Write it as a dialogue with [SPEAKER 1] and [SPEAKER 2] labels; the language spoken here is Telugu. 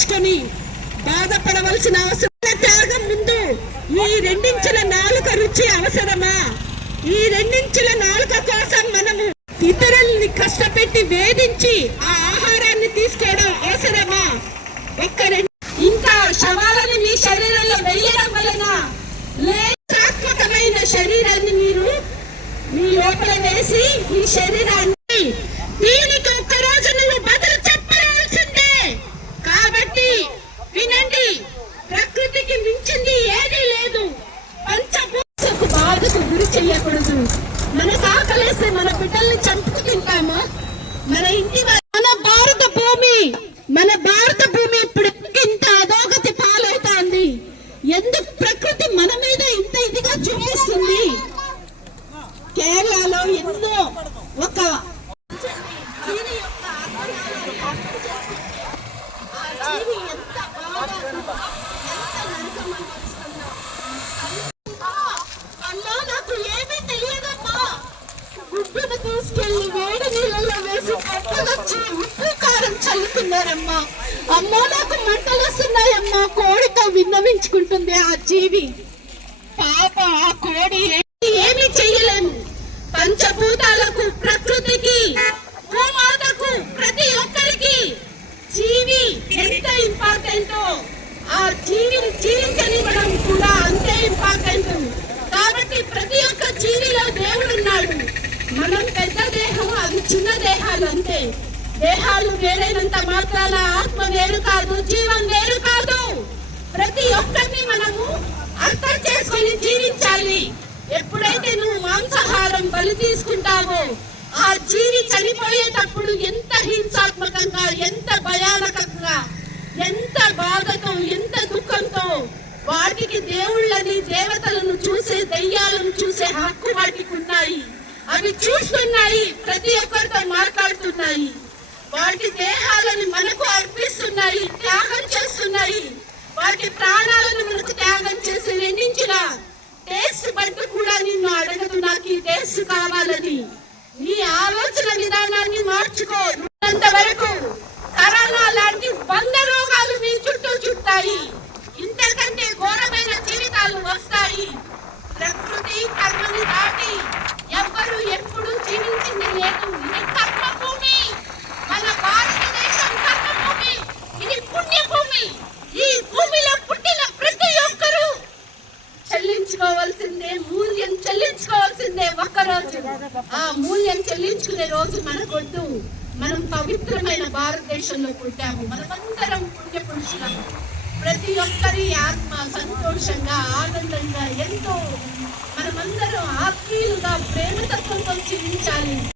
[SPEAKER 1] తెచ్చుకొని బాధపడవలసిన అవసరం త్యాగం ముందు ఈ రెండించుల నాలుక రుచి అవసరమా? ఈ రెండించుల నాలుక కోసం మనము ఇతరుల్ని కష్టపెట్టి వేధించి ఆ ఆహారాన్ని తీసుకోవడం అవసరమా? ఒక్క రెండు ఇంకా శవాలను మీ శరీరంలో వెయ్యడం వలన లేత్మకమైన శరీరాన్ని మీరు మీ లోపల వేసి ఈ శరీరాన్ని చంపుకు తింటామా మన ఇంటి మన భారత భూమి మన భారత భూమి ఇప్పుడు ఇంత అధోగతి పాలవుతోంది. ఎందుకు ప్రకృతి మన మీద ఇంత ఇదిగా చూపిస్తుంది? కేరళలో ఎన్నో ఒక ఎంత ఎంత తీసుకెళ్ళి వేడి నీళ్ళలో వేసి కట్టగొచ్చి ఉప్పు కారం చల్లుతున్నారమ్మా. అమ్మ నాకు మంటలు వస్తున్నాయమ్మా. కోడితో విన్నవించుకుంటుంది ఆ జీవి. పాప ఆ కోడి ఏ చెయ్యలేము పంచభూతాలకు ప్రకృతికి భూమాతకు ప్రతి ఒక్కరికి జీవి ఎంత ఇంపార్టెంటో ఆ జీవిని జీవించనివ్వడం కూడా అంతే ఇంపార్టెంట్ కాబట్టి ప్రతి ఒక్క జీవిలో దేవుడు ఉన్నాడు మనం పెద్ద దేహం అది చిన్న దేహాలు అంతే దేహాలు వేరైనంత మాత్రాన ఆత్మ వేరు కాదు జీవం వేరు కాదు. ప్రతి ఒక్కరిని మనము అర్థం చేసుకొని జీవించాలి. ఎప్పుడైతే నువ్వు మాంసాహారం బలి తీసుకుంటావో ఆ జీవి చనిపోయేటప్పుడు ఎంత హింసాత్మకంగా ఎంత భయానకంగా ఎంత బాధతో ఎంత దుఃఖంతో వాటికి దేవుళ్ళని దేవతలను చూసే దయ్యాలను చూసే హక్కు వాటికి ఉన్నాయి. అవి చూస్తున్నాయి ప్రతి ఒక్కరితో మాట్లాడుతున్నాయి. వాటి దేహాలను మనకు అర్పిస్తున్నాయి త్యాగం చేస్తున్నాయి. వాటి ప్రాణాలను మనకు త్యాగం చేసి రెండించిన టేస్ట్ బట్టి కూడా నిన్ను అడగదు నాకు ఈ టేస్ట్ కావాలని. నీ ఆలోచన విధానాన్ని మార్చుకో. ఆ మూల్యం చెల్లించుకునే రోజు మనకొద్దు మనం పవిత్రమైన భారతదేశంలో పుట్టాము. మనమందరం పుణ్య పురుషులము ప్రతి ఒక్కరి ఆత్మ సంతోషంగా ఆనందంగా ఎంతో మనమందరం ఆత్మీయులుగా ప్రేమతత్వంతో జీవించాలి.